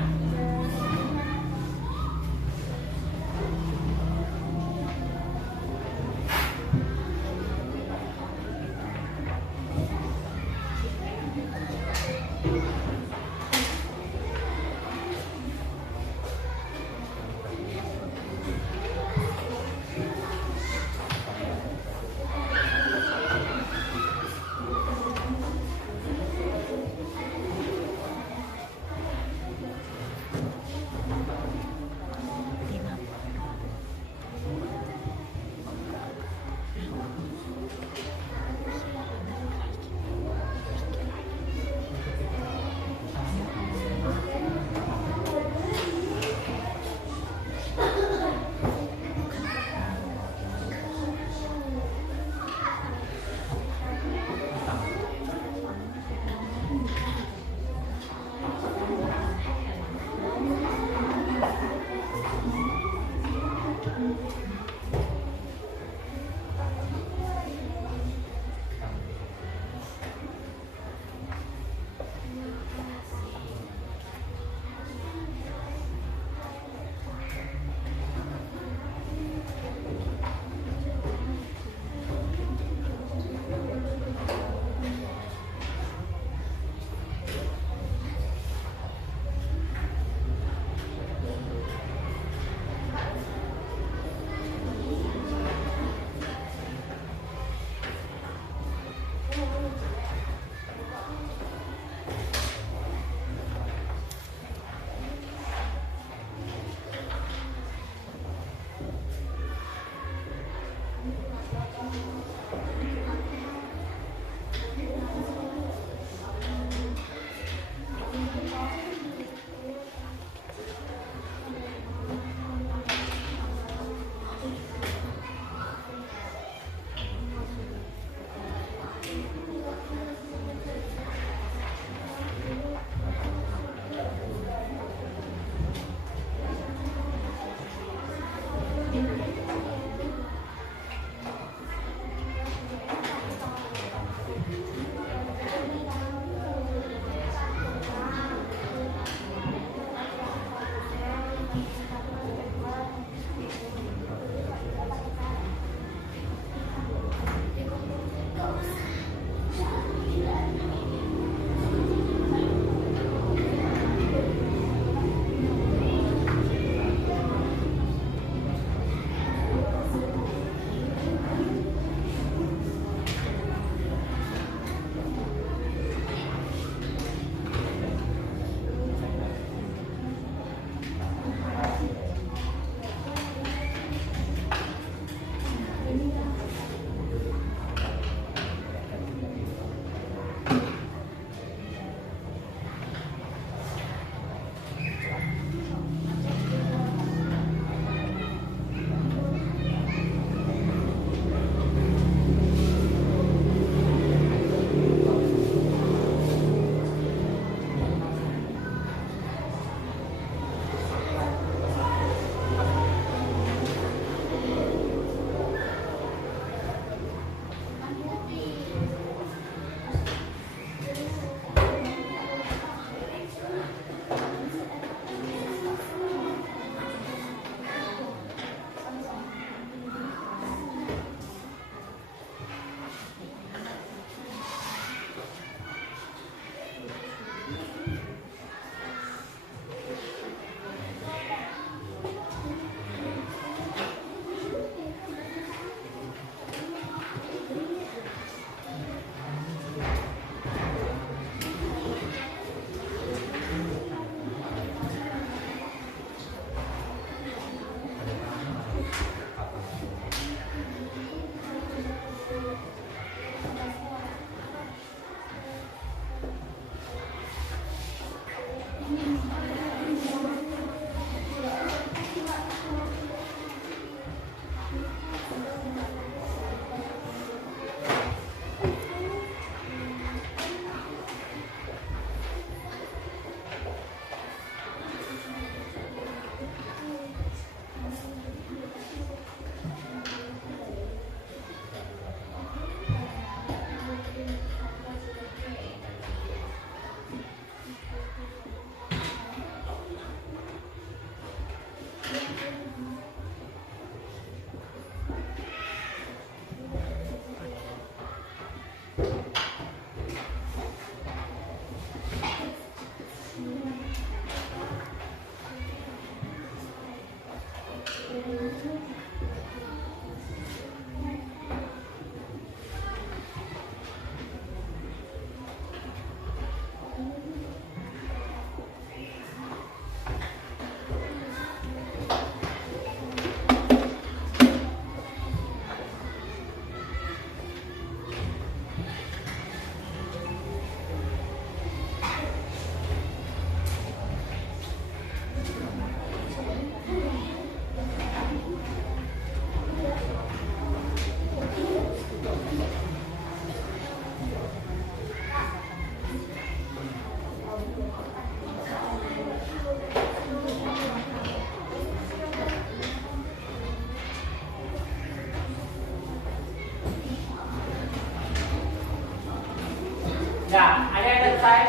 Ya, ada yang selesai?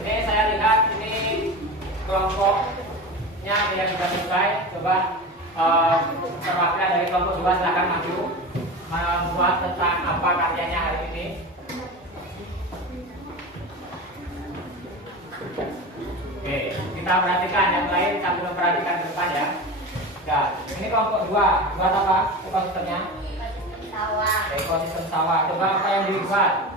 Ini saya lihat ini kelompoknya ada yang sudah selesai. Coba perwakilan dari kelompok 2 silakan maju membuat tentang apa karyanya hari ini. Oke, kita perhatikan yang lain sambil memperhatikan ke depan ya. Ya, ini kelompok 2 buat apa ekosistemnya? Sawah. Ekosistem sawah. Coba apa yang dibuat?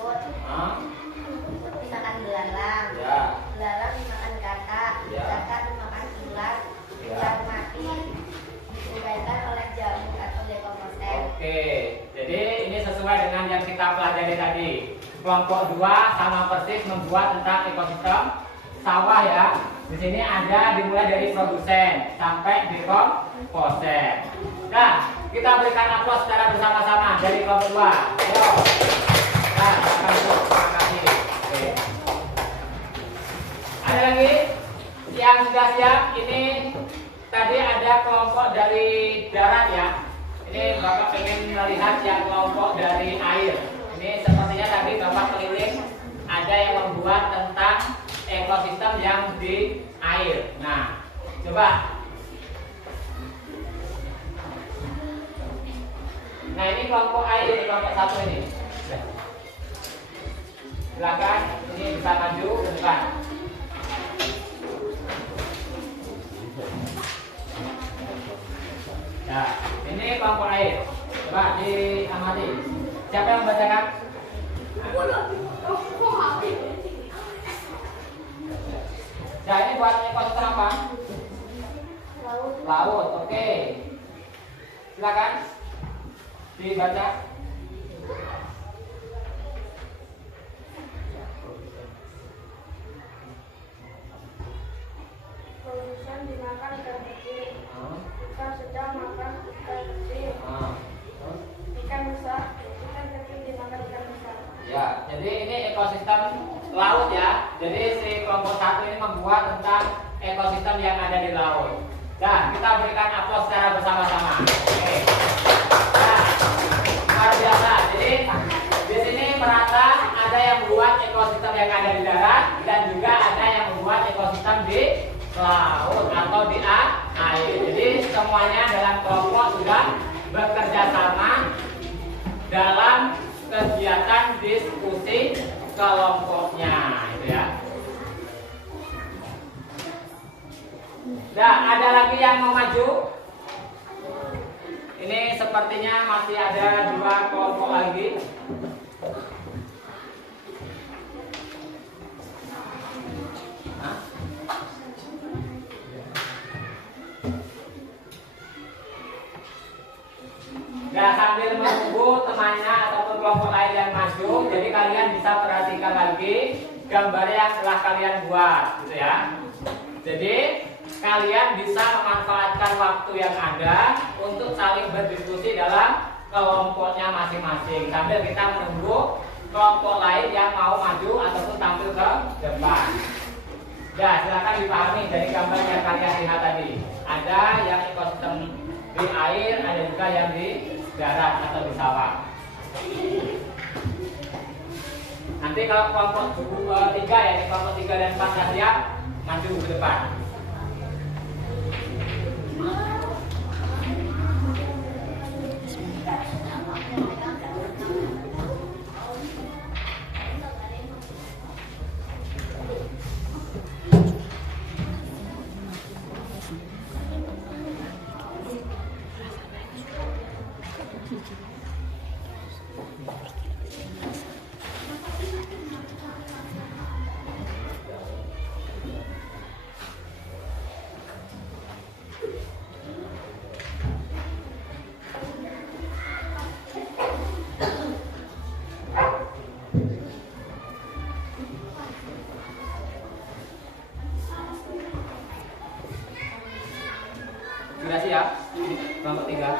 Rumput dimakan belalang. Ya. Belalang dimakan kakak. Ya. Kakak dimakan ular. Ya. Ular mati diuraikan oleh jamur atau dekomposer. Oke, jadi ini sesuai dengan yang kita pelajari tadi. Kelompok 2 sama persis membuat tentang ekosistem sawah ya. Di sini ada dimulai dari produsen sampai dekomposer. Nah, kita berikan aplaus secara bersama-sama dari kelompok 2. Ayo. Nah, terima kasih. Oke. Ada lagi yang sudah siap? Ini tadi ada kelompok dari darat ya. Ini Bapak ingin melihat yang kelompok dari air. Ini sepertinya tadi Bapak keliling ada yang membuat tentang ekosistem yang di air. Nah, coba. Nah, ini kelompok air, kelompok 1 ini. Silakan, ini bisa maju ke depan. Nah, ini kelompok air. Coba diamati. Siapa yang membacakan? Nah, ini buat ekosistem apa? Laut. Laut, oke. Silakan dibaca. Produsen dimakan ikan kecil. Ikan sedang makan ikan kecil. Ikan besar, ikan kecil dimakan ikan besar. Ya, jadi ini ekosistem laut ya. Jadi si kelompok 1 ini membuat tentang ekosistem yang ada di laut. Dan kita berikan aplaus secara bersama-sama. Oke. Nah, luar biasa. Jadi di sini merata ada yang membuat ekosistem yang ada di darat dan juga ada yang membuat ekosistem di laut atau di air. Jadi semuanya dalam kelompok sudah bekerja sama dalam kegiatan diskusi kelompoknya, itu ya. Nah, ada lagi yang mau maju? Ini sepertinya masih ada 2 kelompok lagi. Hah? Nah, sambil menunggu temannya ataupun kelompok lain yang maju, jadi kalian bisa perhatikan lagi gambar yang telah kalian buat, gitu ya. Jadi kalian bisa memanfaatkan waktu yang ada untuk saling berdiskusi dalam kelompoknya masing-masing sambil kita menunggu kelompok lain yang mau maju ataupun tampil ke depan. Ya, silakan dipahami dari gambar yang kalian lihat tadi. Ada yang ekosistem di air, ada juga yang di darat atau di sawah. Nanti kalau kelompok 3 ya, kelompok 3 dan 4 sudah siap, maju ke depan. Sudah siap? Kelompok 3.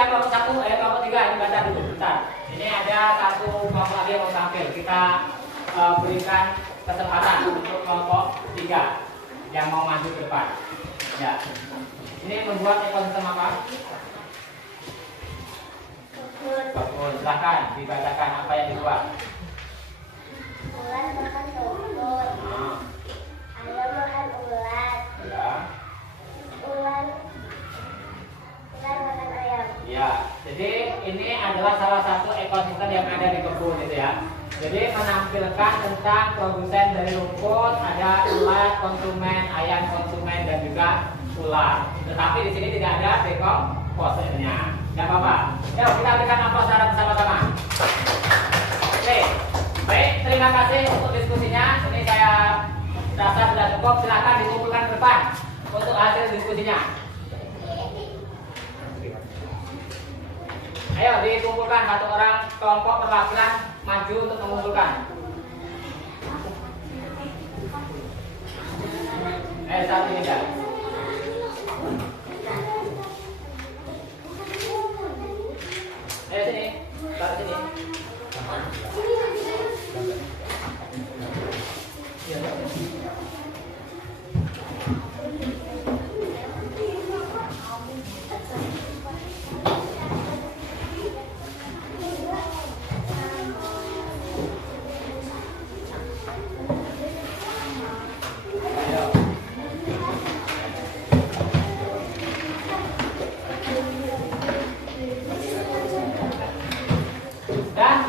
yang kelompok 1, kelompok 3 ini baca dulu bentar. Ini ada satu kelompok lagi yang mau tampil. Kita berikan kesempatan untuk kelompok 3 yang mau maju ke depan. Ya. Ini membuat ekosistem apa? Kebun. Silahkan dibacakan apa yang dibuat. Ular makan rumput. Ayam makan ulat. Ya. Ular makan ayam. Ya. Jadi ini adalah salah satu ekosistem yang ada di kebun itu ya. Jadi menampilkan tentang produsen dari rumput, ada ulat, konsumen, ayam konsumen dan juga ular. Tetapi di sini tidak ada dekomposernya. Tidak apa-apa. Yuk kita berikan aplaus secara bersama-sama. Oke, baik. Terima kasih untuk diskusinya. Ini saya rasa sudah cukup. Silakan dikumpulkan ke depan untuk hasil diskusinya. Ayo dikumpulkan satu orang kelompok perwakilan maju untuk mengumpulkan. Satu ini ya. Ayo sini, taruh sini.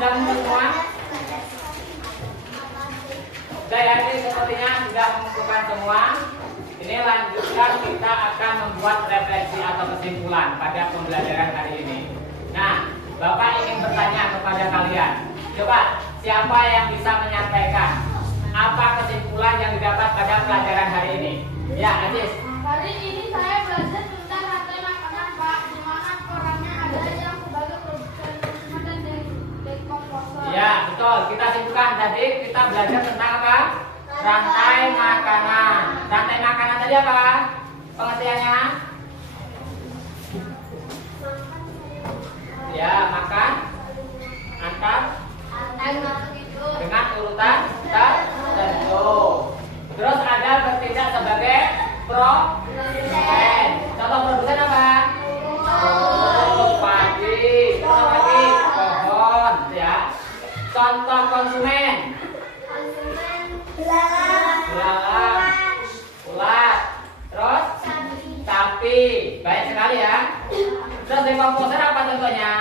Dan semua saya ini sepertinya sudah mengumpulkan semua. Ini lanjutkan kita akan membuat refleksi atau kesimpulan pada pembelajaran hari ini. Nah, Bapak ingin bertanya kepada kalian. Coba siapa yang bisa menyampaikan apa kesimpulan yang didapat pada pelajaran hari ini? Ya, Aziz. Hari ini saya belajar tentang rantai makanan, Pak, di mana perannya ada yang sebagai produsen konsumen dan dekomposer. Ya, betul. Kita simpulkan tadi kita belajar tentang apa? Rantai makanan. Rantai makanan tadi apa? Pengertiannya? Ya, makan antar dengan urutan tertentu. Terus ada bertindak sebagai produsen. Contoh produsen apa? Padi, pohon, ya. Contoh konsumen. Belalang, ulat, terus sapi. Baik sekali ya. Terus dekomposer apa contohnya?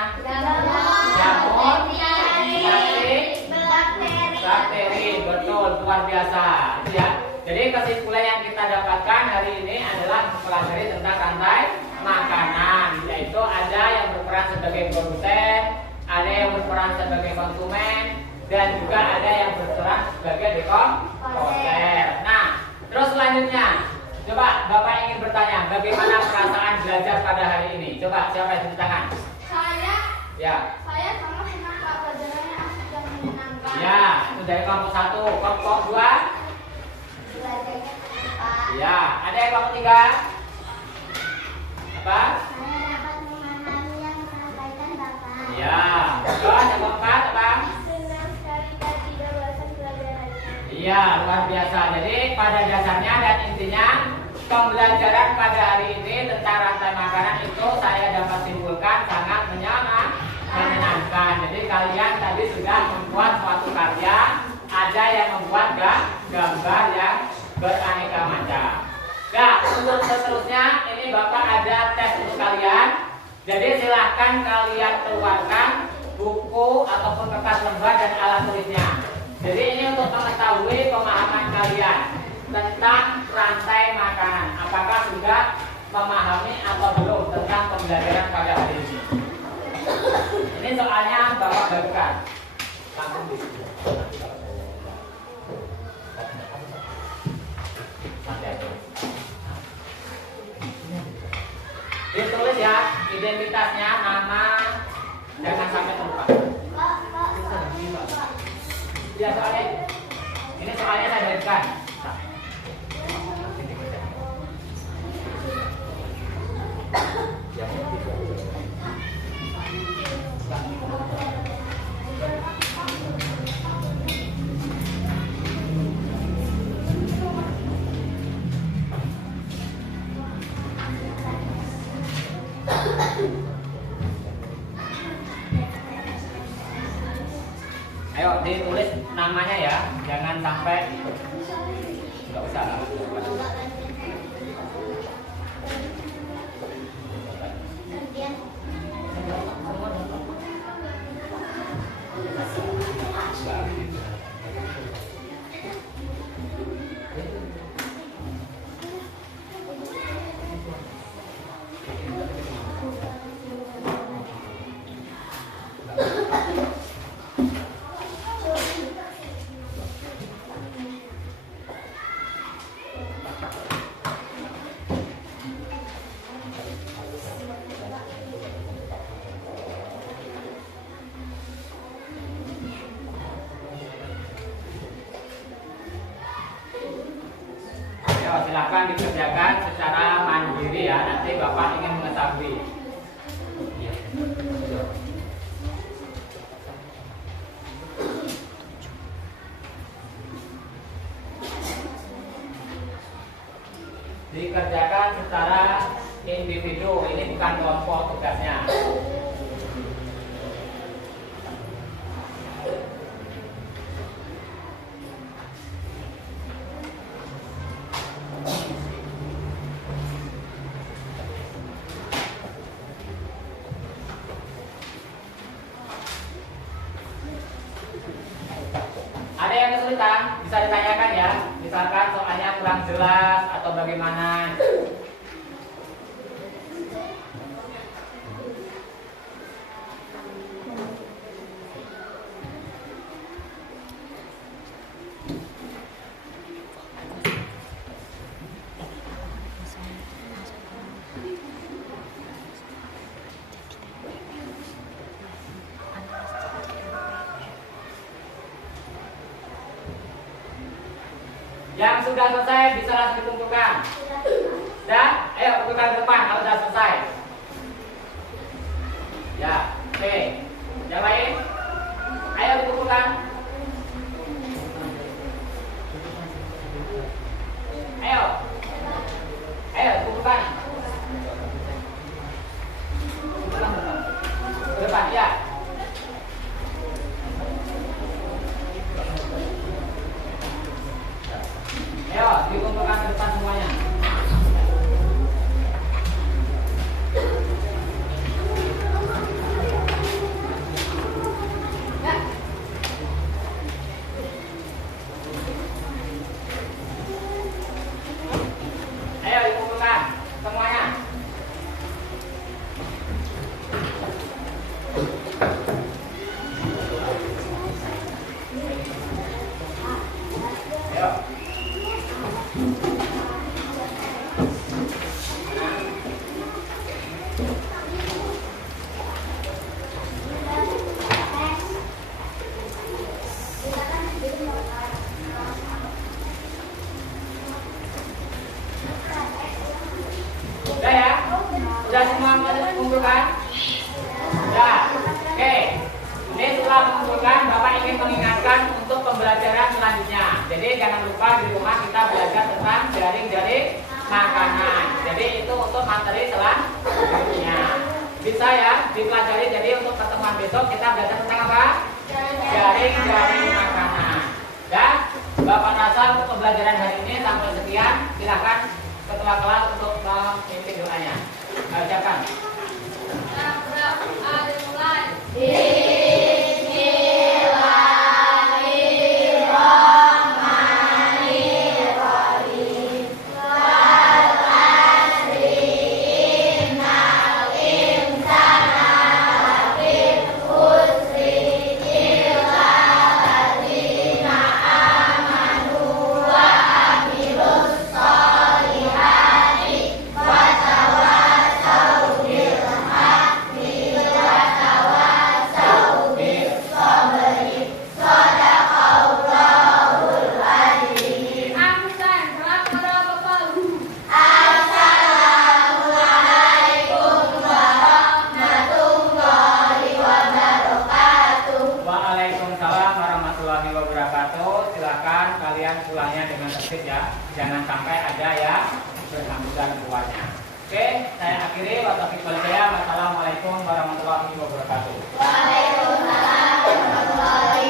Jamur, bakteri, betul, luar biasa. Ya. Jadi kesimpulan yang kita dapatkan hari ini adalah mempelajari tentang rantai makanan, yaitu ada yang berperan sebagai produsen, ada yang berperan sebagai konsumen, dan juga ada yang berperan sebagai dekomposer. Nah, terus selanjutnya, coba Bapak ingin bertanya, bagaimana perasaan belajar pada hari ini? Coba siapa yang cuci tangan? Saya sangat senang Pak, pelajarannya asik dan menyenangkan. Ya, itu dari kelompok 1. Kelompok 2? Ya, ada yang kelompok 3? Apa? Saya dapat memahami yang disampaikan Bapak. Ya, terus yang kelompok 4 apa? Senang sekali tadi bahasan pelajarannya. Iya, luar biasa. Jadi pada dasarnya dan intinya pembelajaran pada hari ini tentang rantai makanan itu saya dapat simpulkan sangat menyenangkan. Jadi kalian tadi sudah membuat suatu karya, ada yang membuat gambar yang beraneka macam. Nah, untuk seterusnya ini Bapak ada tes untuk kalian. Jadi silahkan kalian keluarkan buku ataupun kertas lembar dan alat tulisnya. Jadi ini untuk mengetahui pemahaman kalian tentang rantai makanan. Apakah sudah memahami atau belum tentang pembelajaran pada hari ini? Ini soalnya Bapak bagikan. Langsung di sini. Ditulis ya identitasnya, nama, jangan sampai terlupa. Ya soalnya ini soalnya saya bagikan. Ayo silakan dikerjakan secara mandiri ya. Nanti Bapak ingin mengetahui. Dikerjakan secara individu, ini bukan kelompok tugasnya. Ada yang kesulitan? Bisa ditanyakan ya. Misalkan soalnya kurang jelas atau bagaimana. Yang sudah selesai bisa langsung dikumpulkan. Sudah? Ayo kumpulkan ke depan kalau sudah selesai. Ya, oke. Yang lain? Ayo dikumpulkan. Ayo. Ayo dikumpulkan. Ke depan, ya. Ayo, dikumpulkan ke depan semuanya. Ya. Ayo dikumpulkan semuanya. Ayo. Udah ya? Udah semua mengumpulkan? Udah. Oke. Ini setelah mengumpulkan, Bapak ingin mengingatkan untuk pembelajaran selanjutnya. Jadi jangan lupa di rumah kita belajar tentang jaring-jaring makanan. Jadi itu untuk materi selanjutnya. Bisa ya dipelajari. Jadi untuk pertemuan besok kita belajar tentang apa? Jaring-jaring makanan. Dan Bapak rasa untuk pembelajaran hari ini sampai sekian. Silakan ketua kelas untuk memimpin doanya. Ucapkan. Ada mulai. Waalaikumsalam warahmatullahi wabarakatuh. Silakan kalian pulangnya dengan tertib ya. Jangan sampai ada ya bersangkutan keluarnya. Oke, saya akhiri. Wassalamualaikum warahmatullahi wabarakatuh. Waalaikumsalam warahmatullahi wabarakatuh.